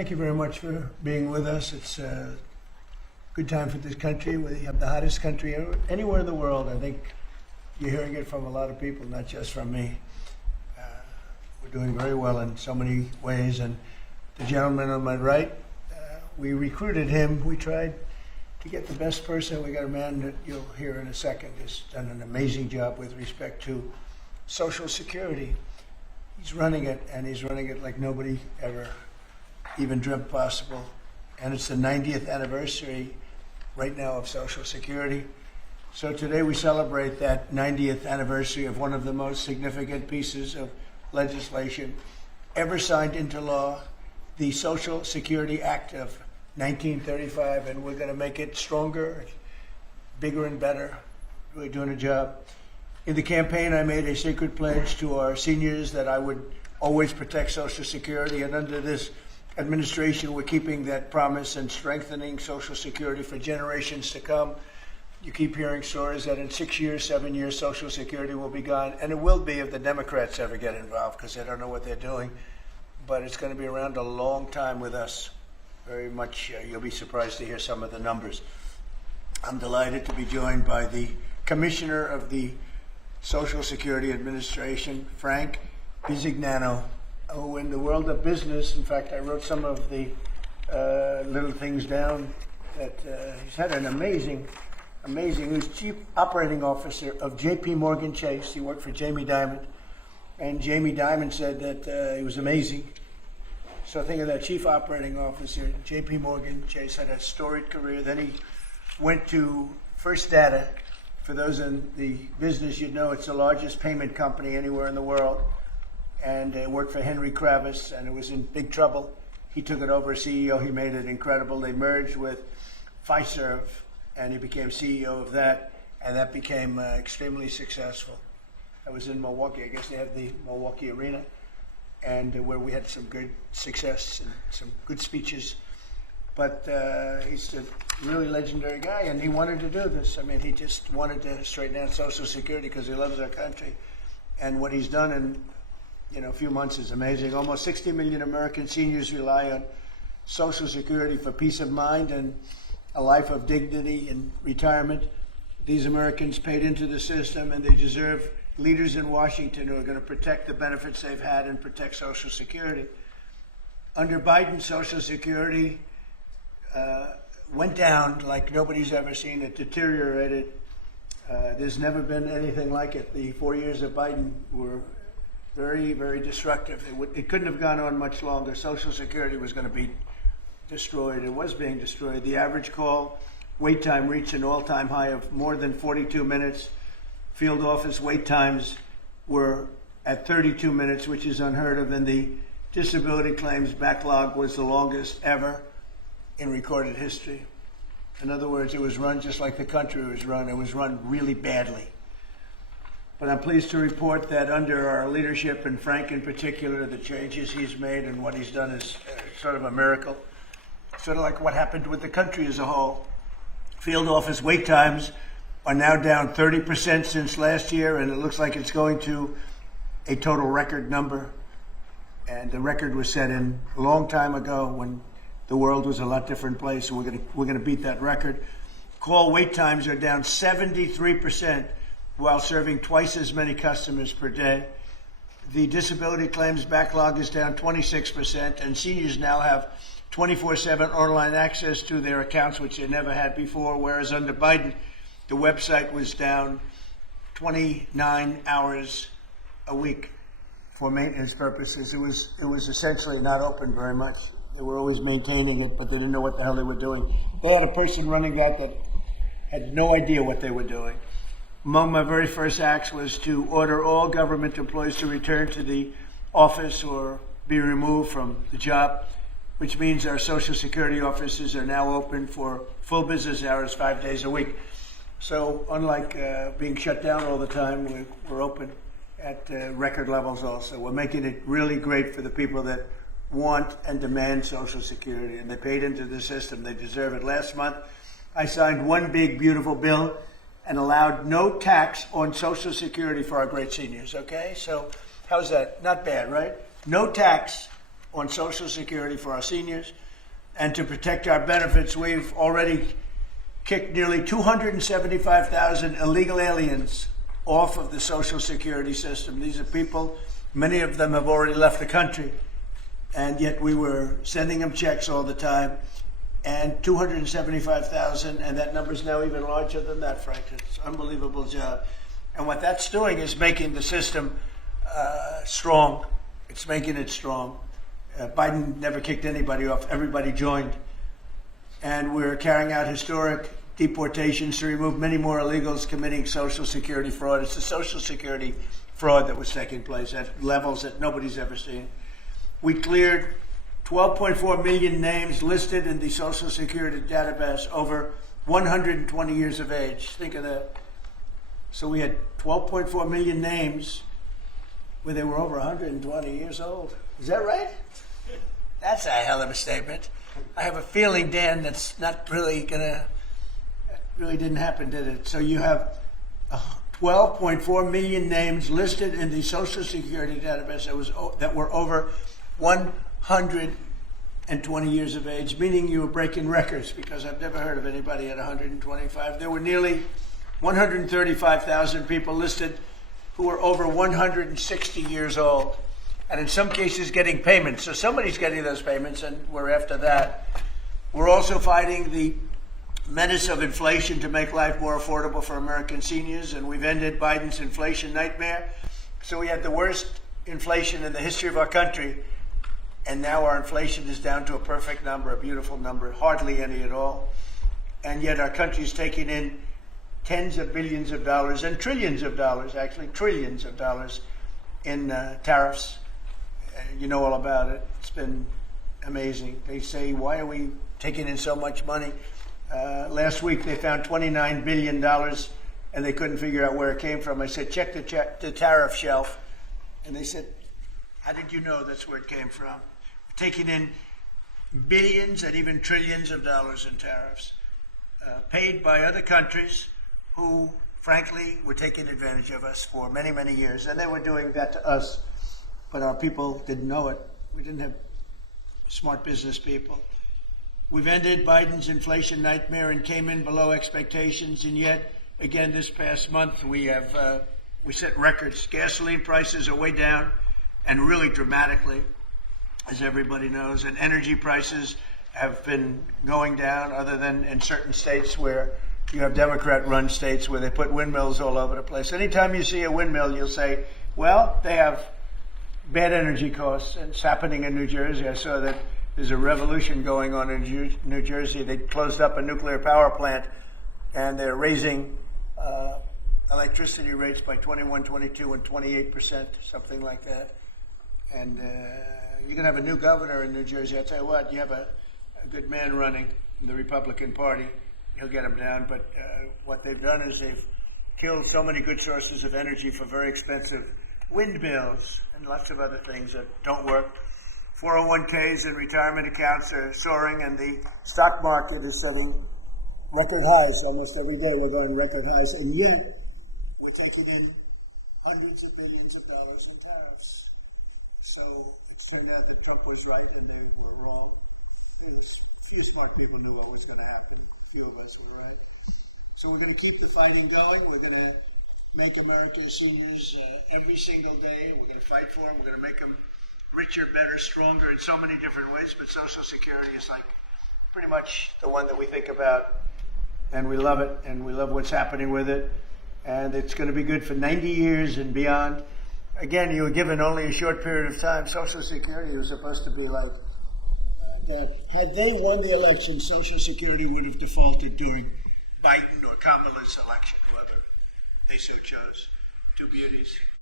Thank you very much for being with us. It's a good time for this country. We have the hottest country anywhere in the world. I think you're hearing it from a lot of people, not just from me. We're doing very well in so many ways. And the gentleman on my right, we recruited him. We tried to get the best person. We got a man that you'll hear in a second who's done an amazing job with respect to Social Security. He's running it, and he's running it like nobody ever even dreamt possible. And it's the 90th anniversary right now of Social Security. So today we celebrate that 90th anniversary of one of the most significant pieces of legislation ever signed into law, the Social Security Act of 1935, and we're going to make it stronger, bigger and better. We're doing a job. In the campaign, I made a sacred pledge to our seniors that I would always protect Social Security, and under this administration, we're keeping that promise and strengthening Social Security for generations to come. You keep hearing stories that in 6 years, 7 years, Social Security will be gone, and it will be if the Democrats ever get involved, because they don't know what they're doing. But it's going to be around a long time with us. Very much, you'll be surprised to hear some of the numbers. I'm delighted to be joined by the Commissioner of the Social Security Administration, Frank Bisignano, who in the world of business, in fact, I wrote some of the little things down, that he's had an amazing, he was Chief Operating Officer of J.P. Morgan Chase. He worked for Jamie Dimon, and Jamie Dimon said that he was amazing. So think of that, Chief Operating Officer, J.P. Morgan Chase, had a storied career. Then he went to First Data. For those in the business, you'd know it's the largest payment company anywhere in the world. And worked for Henry Kravis, and it was in big trouble. He took it over as CEO. He made it incredible. They merged with SUBSCIRBE, and he became CEO of that, and that became extremely successful. I was in Milwaukee. I guess they have the Milwaukee Arena, and where we had some good success and some good speeches. But he's a really legendary guy, and he wanted to do this. I mean, he just wanted to straighten out Social Security because he loves our country. And what he's done in a few months is amazing. Almost 60 million American seniors rely on Social Security for peace of mind and a life of dignity and retirement. These Americans paid into the system, and they deserve leaders in Washington who are going to protect the benefits they've had and protect Social Security. Under Biden, Social Security went down like nobody's ever seen. It deteriorated. There's never been anything like it. The 4 years of Biden were very, very destructive. It couldn't have gone on much longer. Social Security was going to be destroyed. It was being destroyed. The average call wait time reached an all-time high of more than 42 minutes. Field office wait times were at 32 minutes, which is unheard of, and the disability claims backlog was the longest ever in recorded history. In other words, it was run just like the country was run. It was run really badly. But I'm pleased to report that under our leadership, and Frank in particular, the changes he's made and what he's done is sort of a miracle. Sort of like what happened with the country as a whole. Field office wait times are now down 30% since last year, and it looks like it's going to a total record number. And the record was set in a long time ago when the world was a lot different place, so we're gonna beat that record. Call wait times are down 73%. While serving twice as many customers per day. The disability claims backlog is down 26%, and seniors now have 24/7 online access to their accounts, which they never had before, whereas under Biden, the website was down 29 hours a week for maintenance purposes. It was essentially not open very much. They were always maintaining it, but they didn't know what the hell they were doing. They had a person running that had no idea what they were doing. Among my very first acts was to order all government employees to return to the office or be removed from the job, which means our Social Security offices are now open for full business hours 5 days a week. So unlike being shut down all the time, we're open at record levels also. We're making it really great for the people that want and demand Social Security, and they paid into the system. They deserve it. Last month, I signed one big, beautiful bill and allowed no tax on Social Security for our great seniors, okay? So how's that? Not bad, right? No tax on Social Security for our seniors. And to protect our benefits, we've already kicked nearly 275,000 illegal aliens off of the Social Security system. These are people, many of them have already left the country, and yet we were sending them checks all the time. And 275,000, and that number is now even larger than that, Frank. It's an unbelievable job. And what that's doing is making the system strong. It's making it strong. Biden never kicked anybody off. Everybody joined. And we're carrying out historic deportations to remove many more illegals committing Social Security fraud. It's the Social Security fraud that was taking place at levels that nobody's ever seen. We cleared 12.4 million names listed in the Social Security database over 120 years of age. Think of that. So we had 12.4 million names where they were over 120 years old. Is that right? That's a hell of a statement. I have a feeling, Dan, that's not really really didn't happen, did it? So you have 12.4 million names listed in the Social Security database that were over 120 years of age, meaning you were breaking records, because I've never heard of anybody at 125. There were nearly 135,000 people listed who were over 160 years old, and in some cases getting payments. So somebody's getting those payments, and we're after that. We're also fighting the menace of inflation to make life more affordable for American seniors, and we've ended Biden's inflation nightmare. So we had the worst inflation in the history of our country, and now our inflation is down to a perfect number, a beautiful number, hardly any at all. And yet our country is taking in tens of billions of dollars and trillions of dollars, actually trillions of dollars in tariffs. You know all about it. It's been amazing. They say, why are we taking in so much money? Last week they found $29 billion and they couldn't figure out where it came from. I said, check the tariff shelf. And they said, how did you know that's where it came from? We're taking in billions and even trillions of dollars in tariffs paid by other countries who, frankly, were taking advantage of us for many, many years. And they were doing that to us, but our people didn't know it. We didn't have smart business people. We've ended Biden's inflation nightmare and came in below expectations, and yet, again, this past month, we set records. Gasoline prices are way down, and really dramatically, as everybody knows, and energy prices have been going down, other than in certain states where you have Democrat-run states where they put windmills all over the place. Anytime you see a windmill, you'll say, well, they have bad energy costs, and it's happening in New Jersey. I saw that there's a revolution going on in New Jersey. They closed up a nuclear power plant, and they're raising electricity rates by 21, 22, and 28%, something like that. And you're going to have a new governor in New Jersey. I'll tell you what, you have a good man running in the Republican Party. He'll get them down. But what they've done is they've killed so many good sources of energy for very expensive windmills and lots of other things that don't work. 401ks and retirement accounts are soaring, and the stock market is setting record highs. Almost every day we're going record highs, and yet we're taking in hundreds of billions of dollars in tariffs. So it turned out that Trump was right and they were wrong. A few smart people knew what was going to happen. A few of us were right. So we're going to keep the fighting going. We're going to make America's seniors every single day. We're going to fight for them. We're going to make them richer, better, stronger in so many different ways. But Social Security is like pretty much the one that we think about. And we love it. And we love what's happening with it. And it's going to be good for 90 years and beyond. Again, you were given only a short period of time. Social Security was supposed to be like that. Had they won the election, Social Security would have defaulted during Biden or Kamala's election, whoever they so chose. Two beauties.